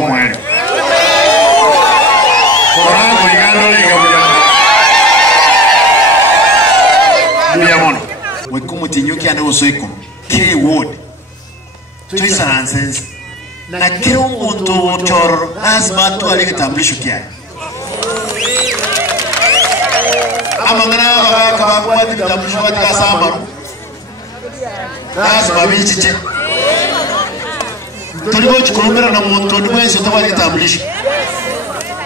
mwere korango igano lega muyamono wekumutinyoki ane usoiko ke ward toisa nonsense na kila umuntu wotoro lazima tu alikitambulisho kiasi amangana baka bakwati bitambulisho batika sambaru lazima bichiche tulibo chikumbera na muntu ndwense tobalikitambulisho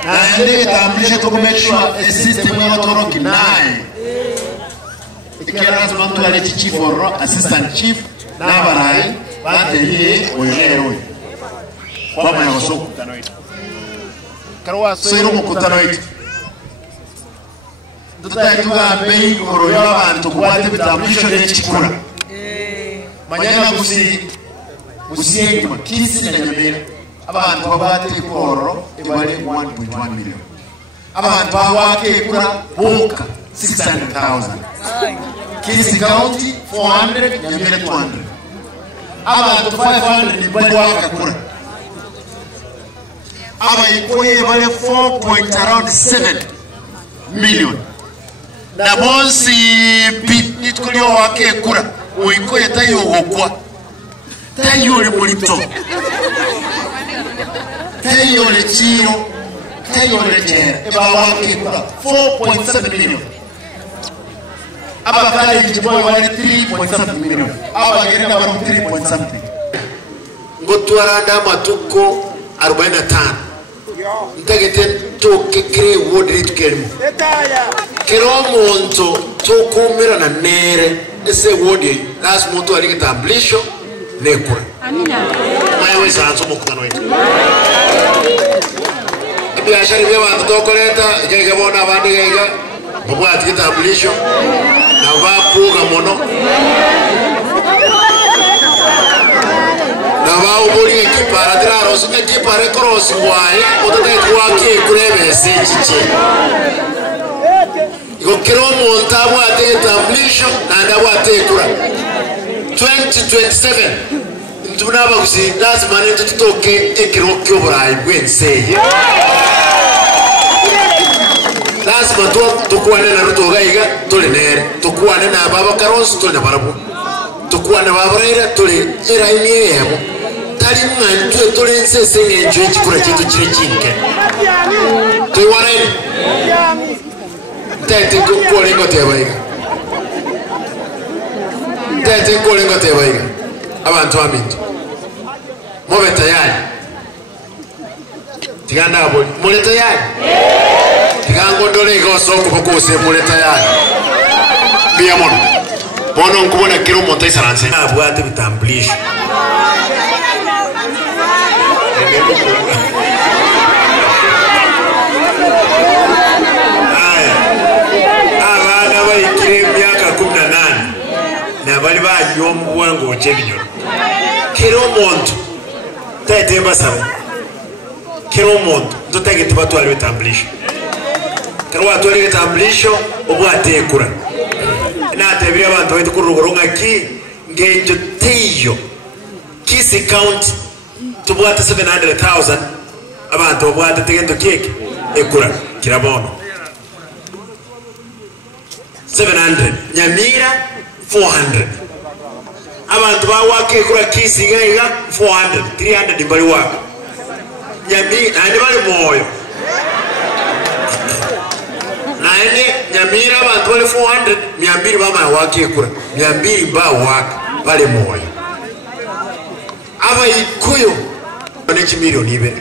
na ndege tambulisho to make sure a system yotoroki naye ikiwa lazima mtu aliye chief or assistant chief na barai bate hii oyero kwa maana wasoko karwa sero mukutano itu tutatuga bei koroyo abantu kwate bitambulisho n'ekikura manyana gusiyenga kisi na nyamera abantu babate koro ibale 1.1 million abantu bawake kura buka 600,000 Kisi County 400 nyamera 200 abantu 500 ni bali waka kura aba ikoye bale 4.7 million na bonsi nitkulio wake kura uikoye tayo hokwa tayo le molito tayo le chiro tayo le jere eba wake kura 4.7 million aba kale njiboy wale 3.7 million aba gerenda wale 3 something ngotwaranda matuko 45 ntagete toke kre ward ritkelmo kero monto tokumira na nere ese ward last monto alikitambulisho nekura amina mayewe sanzo mukutano wetu biashara bya bantu tokoleta igega bona abandi igega babo atikitambulisho na bapuga mono na bao boli ekipara draro sinye ekipara cross wae otete kwake kurebe sechiche iko kero montabu atikitambulisho na ndabu atekura 2027 ntunaba kusi lazima nende tutoke ekiro kyobrai bwense lazima tukwane na rutogaiga tole nere tukwane na baba karonsi tole na barabu tukwane babarera tole era imiyemo tali mwantu tole nsese ngenjo ekikura kitu kire kinke tuwarene tete kolengo tebaiga tete kolengo tebaiga abantu aminto mobe tayari tiganda abo mole tayari tigango dole go soko bokose mole tayari bia mono bono nkubona kiro monta isaranse abwate bitambulisho abana bayikire myaka 18 na bali bayombu wango chebinyo kiro monto tete basaba kiro monto tutagete batwali bitambulisho kero watwali bitambulisho obwate kura na tebira abantu wetu kurugoronga ki ngenjo teyo Kisi County tubwate 700,000 abantu obwate tegento keke ekura kirabono 700 nyamira 400 abantu bawake kura Kisi ngaiga 400 300 mbali wako nyamira andi bali moyo naende nyamira abantu bali 400 200 bama wake kura 200 ba waka bali moyo aba ikuyo ne milioni ibe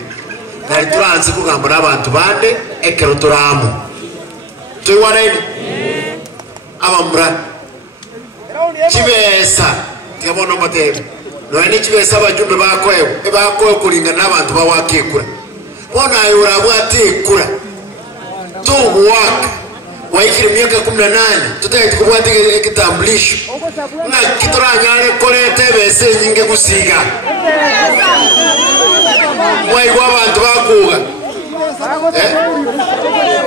nari turanze kugambura abantu bande ekero turamu tuwarene abamura kibesa tiabono matebe noene kibesa bajumbe bakoyo kulinga nabantu bawakekura bona ayura bwatekura to waka waikiri miaka 18 tutaite kubwate ekitambulisho na kitoranyare kolete bese nyinge gusiga wai wabantu bakuga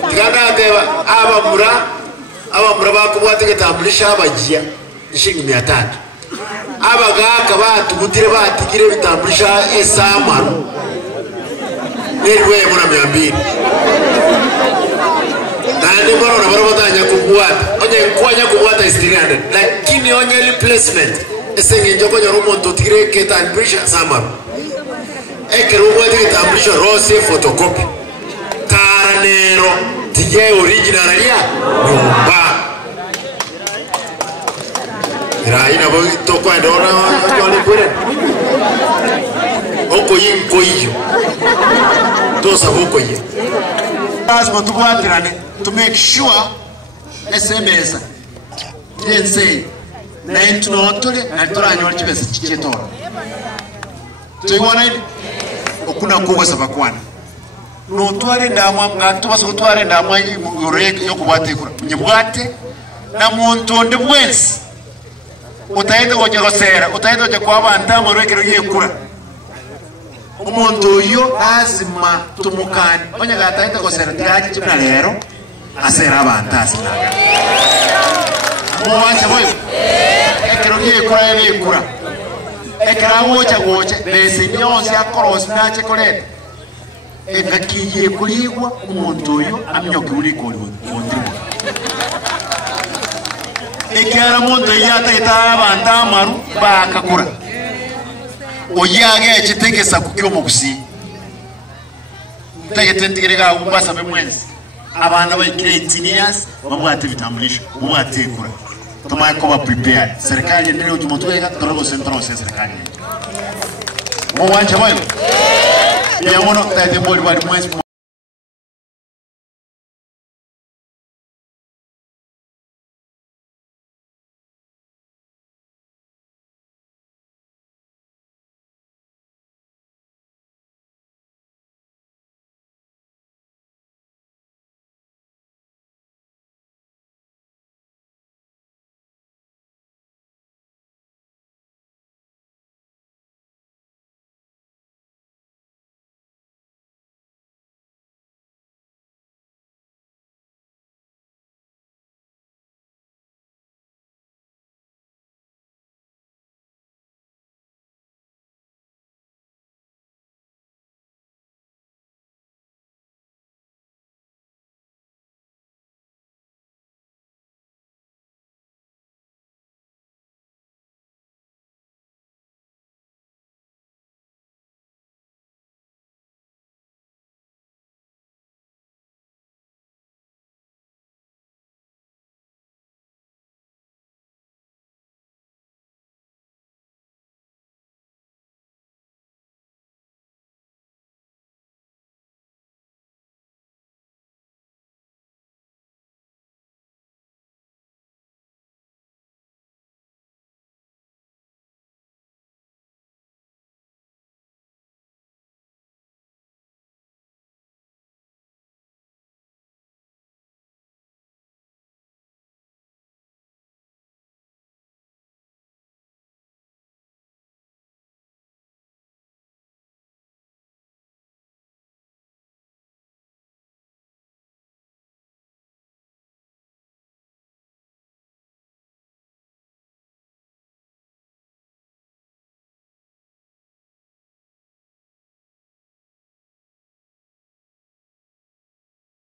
tigana deba abamura bakubwate ekitambulisho abajia ishingi 300 abagaka batugutire batigire bitambulisha esamaro Nilwe mwana 200. Nani mbona unabara nya kubuata. Onye kwanya kubuata is 300. Lakini onye replacement. Esenge njoko nyorumo ntotire ketambrisha samar. Ekerumo ketambrisha rose photocopy. Taranero tiye original ya nyumba. Iraina boy toko ndona yole kwere. Oko yiyo. Tosa oko yiyo. Lazima tubuatirane to make sure SMS yense na intnotole na toranyo chibese chichetora. Tuibona ile okuna kuwa sabakwana. No tware ndamwa ngatuba so tware ndamwa yureke yokubate kura. Nyibwate na muntu ndi mwensi. Utaenda kujegosera, utaenda je kwa bantamo rekero yekura. Umuntu yo lazima tumukani. Onye gataenda gosera tigaje chibna lero asera bantasi naga. Muwache boyo. Ekero yekura yekura. Ekera wocha bese nyonse akorosi nache kolete. Ekakiye kuligwa umuntu yo amnyoke uliko undi. Ekiara muntu yata ita bantamaru bakakura. Oyage ekitegesa kukyomo kusi. Tagetendigerega ubasa bemwenzi. Abana ba 18 years babwate bitambulisho, babwate kura. Tuma ko ba prepare. Serikali ndio utumoto yeka torogo central serikali. Mo wanje boyo. Ya mono tade boli bali mwenzi.